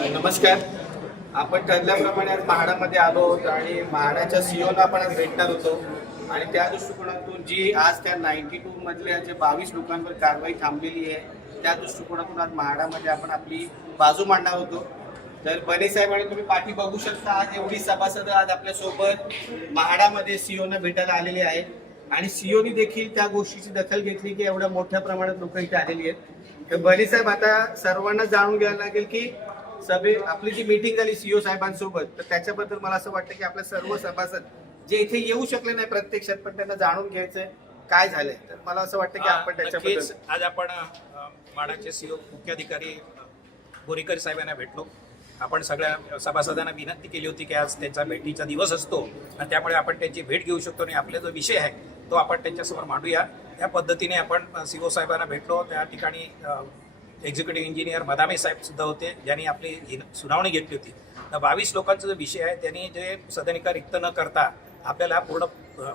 नमस्कार. आपण ठरल्याप्रमाणे आज म्हाडामध्ये आलो होतो आणि म्हाडाच्या सीओला आपण आज भेटणार होतो आणि त्या दृष्टिकोनातून जी आज त्या 92 मधल्या जे 22 लोकांवर कारवाई थांबलेली आहे त्या दृष्टिकोनातून आज म्हाडामध्ये आपण आपली बाजू मांडणार होतो. तर बने साहेब आणि तुम्ही पाठी बघू शकता, आज एवढी सभासद आज आपल्यासोबत म्हाडामध्ये सीओना भेटायला आलेली आहेत आणि सीओनी देखील त्या गोष्टीची दखल घेतली की एवढ्या मोठ्या प्रमाणात लोक इथे आलेली आहेत. तर बने साहेब, आता सर्वांना जाणून घ्यायला लागेल की आपली जी मीटिंग झाली सीओ साहेबांसोबत, तर त्याच्याबद्दल मला असं वाटतं की आपल्या सर्व सभासद जे इथे येऊ शकले नाही प्रत्यक्षात, पण त्यांना जाणून घ्यायचंय काय झालंय, तर मला असं वाटतं की आपण त्याच्याबद्दल आज आपण म्हाडाचे सीओ मुख्याधिकारी बोरीकर साहेबांना भेटलो. आपण सगळ्या सभासदांना विनंती केली होती की आज त्यांचा भेटीचा दिवस असतो आणि त्यामुळे आपण त्यांची भेट घेऊ शकतो आणि आपला जो विषय आहे तो आपण त्यांच्यासमोर मांडूया. त्या पद्धतीने आपण सीओ साहेबांना भेटलो. त्या ठिकाणी एक्झिक्युटिव्ह इंजिनियर मदामे साहेब सुद्धा होते, ज्यांनी आपली सुनावणी घेतली होती. तर 22 लोकांचा जो विषय आहे त्यांनी जे सदनिका रिक्त न करता आपल्याला पूर्ण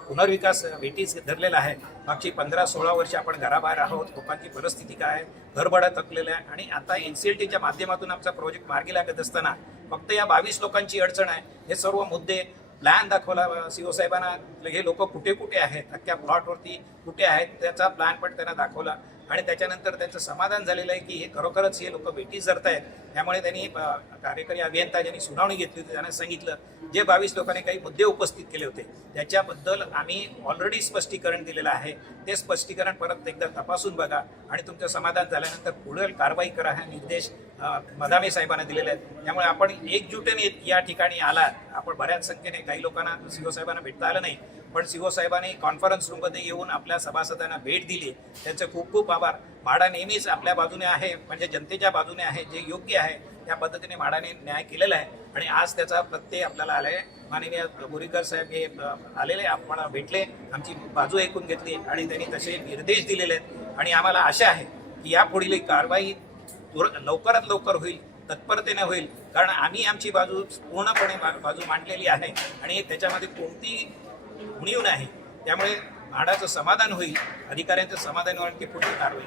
पुनर्विकास भेटीस धरलेला आहे. मागची 15-16 वर्ष आपण घराबाहेर आहोत, लोकांची परिस्थिती काय आहे, घरभाडं थकलेलं आहे आणि आता NCLTच्या माध्यमातून आमचा प्रोजेक्ट मार्गी लागत असताना फक्त या 22 लोकांची अडचण आहे. हे सर्व मुद्दे प्लॅन दाखवला सीओ साहेबांना, हे लोक कुठे कुठे आहेत, अख्ख्या प्लॉटवरती कुठे आहेत त्याचा प्लॅन पण त्यांना दाखवला आणि त्याच्यानंतर त्यांचं समाधान झालेलं आहे की हे खरोखरच हे लोक भेटीस धरत आहेत. त्यामुळे त्यांनी कार्यकारी अभियंता ज्यांनी सुनावणी घेतली होती त्यांना सांगितलं जे 22 लोकांनी काही मुद्दे उपस्थित केले होते त्याच्याबद्दल आम्ही ऑलरेडी स्पष्टीकरण दिलेलं आहे. ते स्पष्टीकरण परत एकदा तपासून बघा आणि तुमचं समाधान झाल्यानंतर पुढील कारवाई करा हे निर्देश मदामे साहेबांना दिलेले आहेत. त्यामुळे आपण एकजुटीने या ठिकाणी आलात. आपण बऱ्याच संख्येने, काही लोकांना सीओ साहेबांना भेटता आलं नाही, पण सीओ साहेबांनी कॉन्फरन्स रूममध्ये येऊन आपल्या सभासदांना भेट दिली. त्यांचे खूप खूप आभार. म्हाडा नेहमीच आपल्या बाजूने आहे, म्हणजे जनतेच्या बाजूने आहे. जे योग्य आहे त्या पद्धतीने म्हाडाने न्याय केलेला आहे आणि आज त्याचा प्रत्यय आपल्याला आला आहे. माननीय बोरीकर साहेब हे आलेले, आपण भेटले, आमची बाजू ऐकून घेतली आणि त्यांनी तसे निर्देश दिलेले आहेत आणि आम्हाला आशा आहे की यापुढील कारवाई लवकरात लवकर होईल, तत्परतेने होईल, कारण आम्ही आमची बाजू पूर्णपणे बाजू मांडलेली आहे आणि त्याच्यामध्ये कोणतीही उणीव नाही. त्यामुळे म्हाडाचं समाधान होईल, अधिकाऱ्यांचं समाधान होईल की पुढील कारवाई.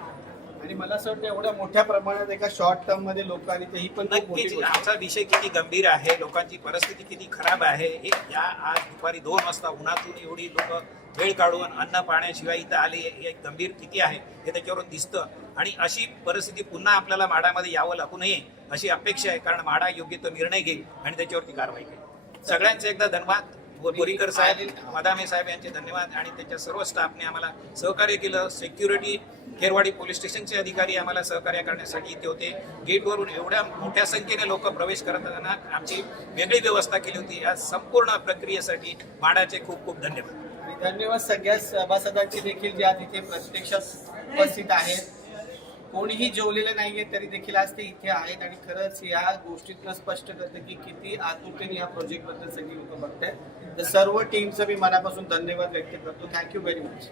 आणि मला असं वाटतं एवढ्या मोठ्या प्रमाणात एका शॉर्ट टर्म मध्ये लोक आणि तेही पण नक्कीच आमचा विषय किती गंभीर आहे, लोकांची परिस्थिती किती खराब आहे. या आज दुपारी 2 वाजता उन्हातून एवढी लोक वेळ काढून अन्न पाण्याशिवाय इथं आली, हे गंभीर किती आहे हे त्याच्यावरून दिसतं आणि अशी परिस्थिती पुन्हा आपल्याला म्हाडामध्ये यावं लागू नये अशी अपेक्षा आहे, कारण म्हाडा योग्य तो निर्णय घेईल आणि त्याच्यावरती कारवाई करेल. सगळ्यांचे एकदा धन्यवाद. बोरीकर साहेब, मदामे साहेब यांचे धन्यवाद आणि त्यांच्या सर्व स्टाफने आम्हाला सहकार्य केलं. सिक्युरिटी खेरवाडी पोलीस स्टेशनचे अधिकारी आम्हाला सहकार्य करण्यासाठी इथे होते. गेटवरून एवढ्या मोठ्या संख्येने लोक प्रवेश करत असताना आमची वेगळी व्यवस्था केली होती. या संपूर्ण प्रक्रियेसाठी म्हाडाचे खूप खूप धन्यवाद. आणि धन्यवाद सगळ्या सभासदांची देखील जे आज इथे प्रत्यक्षात उपस्थित आहेत. कोणीही जेवलेलं नाहीये तरी देखील आज ते इथे आहेत आणि खरंच या गोष्टीतनं स्पष्ट करतं की किती आतुरतेने या प्रोजेक्ट बद्दल सगळी लोक बघतायत. तर सर्व टीमचं मी मनापासून धन्यवाद व्यक्त करतो. Thank you very much.